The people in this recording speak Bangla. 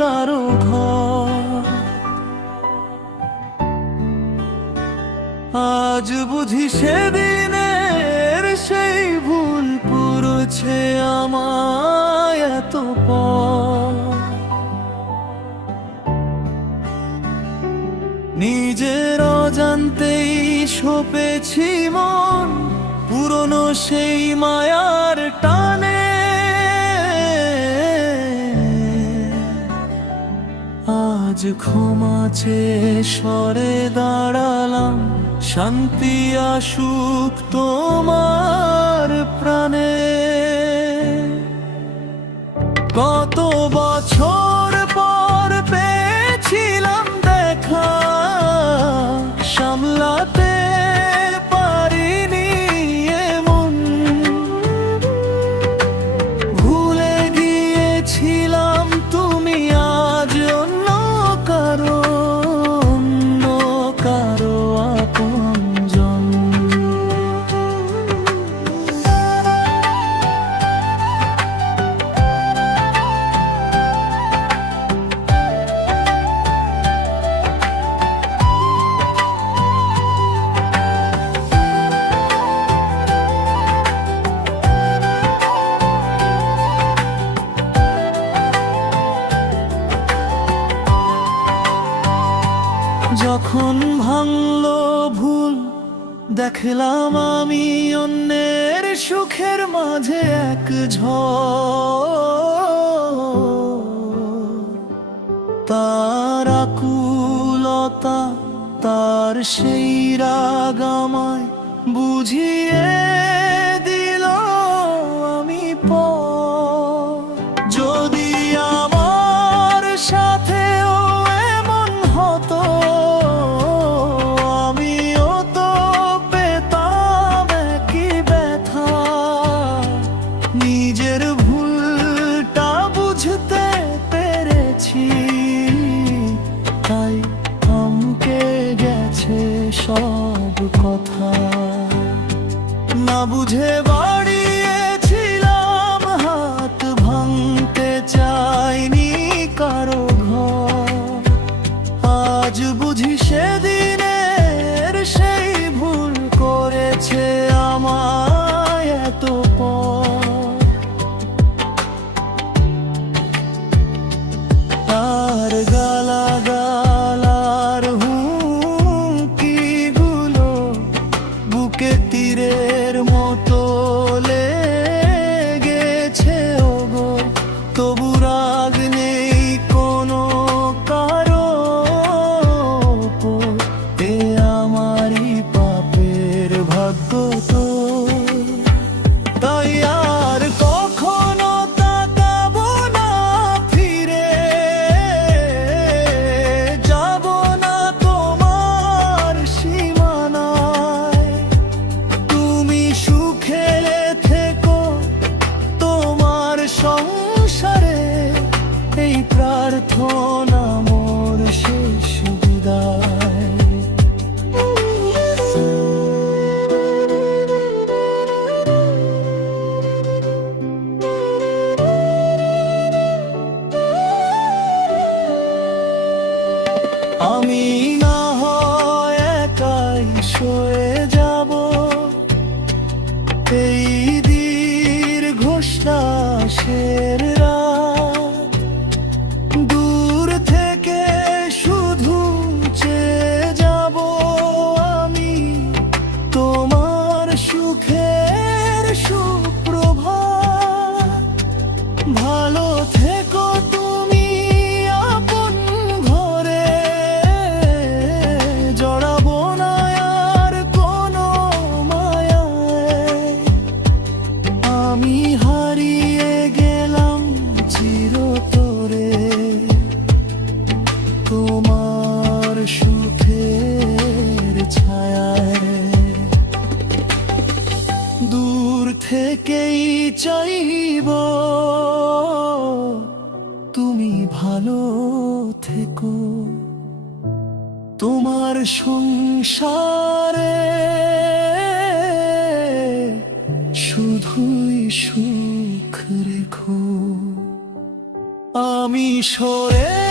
কারো ঘর। আজ বুঝি সেদিনের সেই ভুল পুরোছে আমায় এত পর। নিজের অজান্তেই সপেছি মন পুরনো সেই মায়ার টানে। আজ ক্ষমা চেয়ে সরে দাঁড়ালাম, শান্তি আসুক তোমার প্রাণে। কত বছর পর পেয়েছিলাম দেখা, সামলাতে পারিনি এমন। ভুলে গিয়েছিলাম তুমি আজ অন্য কারো আপনজন। যখন ভাঙলো ভুল দেখলাম আমি অন্যের সুখের মাঝে এক ঝড়। তার আকুলতা, তার সেই রাগ আমায় বুঝিয়ে দিল আমি পর। যদি আমার সাথেও এমন হতো, আমিও তো পেতাম একই ব্যথা। নিজের ভুলটা বুঝতে পেরেছি, তাই থমকে গেছে সব কথা। না বুঝে বাড়িয়েছিলাম হাত, ভাঙতে চাইনি কারো ঘর। আজ বুঝি সেদিনের সেই ভুল করেছে আমায় এত পর। তার গালাগালার হুঁকিগুলো বুকে তীরের মতো লেগেছে ওগো। তবু রাগ নেই কোনো কারো ওপর, এ আমারই পাপের ভাগ্য তো। তাই আর কখনো তাকাবো না ফিরে, যাব না তোমার সীমানায়। তুমি সুখে থেকো তোমার সংসারে, এই প্রার্থনা মোর শেষ বিদায়। আমি না হয় একাই সয়ে যাব এই দীর্ঘ শ্বাসের রাত। দূর থেকে শুধু চেয়ে যাব আমি তোমার সুখের সুপ্রভাত। ভালো থেকো তুমি আপন ঘরে, জড়াবো না আর কোনো মায়ায়। আমি হারিয়ে গেলাম চিরতরে তোমার সুখের ছায়ায়। দূর থেকেই চাইব তুমি ভালো থেকো তোমার সংসারে, শুধুই সুখ রেখো। আমি সরে